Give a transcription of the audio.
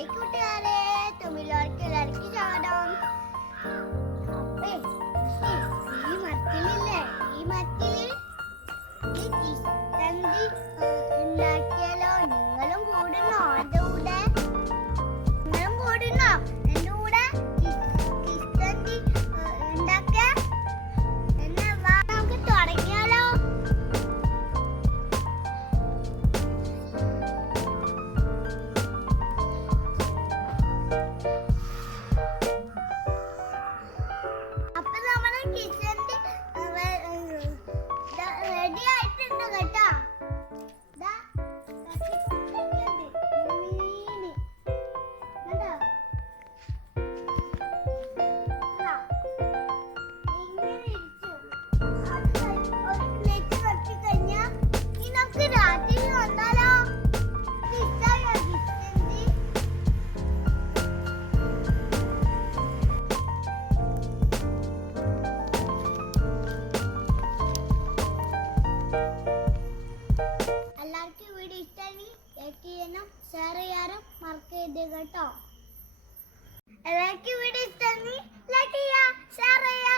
Hi കൂട്ടുകാരെ, തുമ്മിലോർക്ക് എല്ലാവർക്കും സ്വാഗതം. അപ്പേ ഈ മരത്തിലില്ലേ, ഈ മരത്തില് ഈ കിസ്തണ്ടി ഉണ്ടാക്കിയാലോ? നിങ്ങളും കൂടുന്നോ? എന്റെ കൂടെ നിങ്ങളും കൂടുന്നോ? എന്റെ കൂടെ കിസ്തണ്ടി ഉണ്ടാക്കാൻ എന്നാ വാ, നമുക്ക് തുടങ്ങിയാലോ? അപ്പൊ നമ്മുടെ കിച്ചന്റെ റെഡി ആയിട്ടുണ്ട് കേട്ടോ. ദാ മീന് കണ്ടോ? ഇങ്ങനെ ഇരിച്ചു. അത് ഒരു പ്ലേറ്റ് വെച്ച് കഴിഞ്ഞാൽ ഇനി നമുക്ക് രാത്രി വന്നാലോ? ഇഷ്ടമായോ കിച്ചന്റെ? എല്ലാവർക്കും വീഡിയോ ഇഷ്ടമായി ലൈക്ക് ചെയ്യാനും ഷെയർ ചെയ്യാനും മറക്കരുത് കേട്ടോ. എല്ലാവർക്കും വീഡിയോ ഇഷ്ടമായി ലൈക്ക് ചെയ്യുക, ഷെയർ ചെയ്യുക.